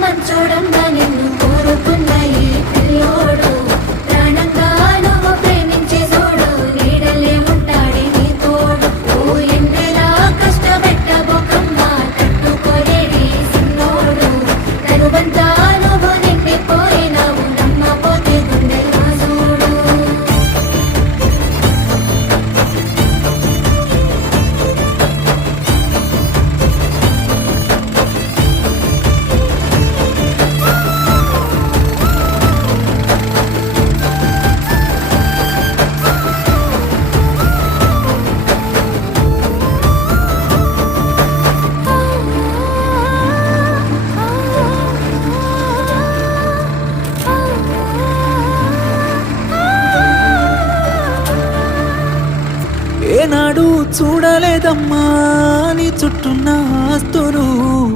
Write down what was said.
మంచోడంగా నిన్ను కోరుకున్న ఈ పిల్లోడు ప్రాణంగా నువ్వు ప్రేమించే చూడు నీడలే ఉంటాడే నీ తోడు ఓ ఎన్నెలా కష్టపెట్టబోకమ్మ తట్టుకోలేడి సిన్నోడు తనువంతా నువ్వు నిండిపోయినావు నమ్మపోతే గుండెలా చూడు ఏనాడు చూడలేదమ్మా నీ చుట్టూన్న ఆస్తులు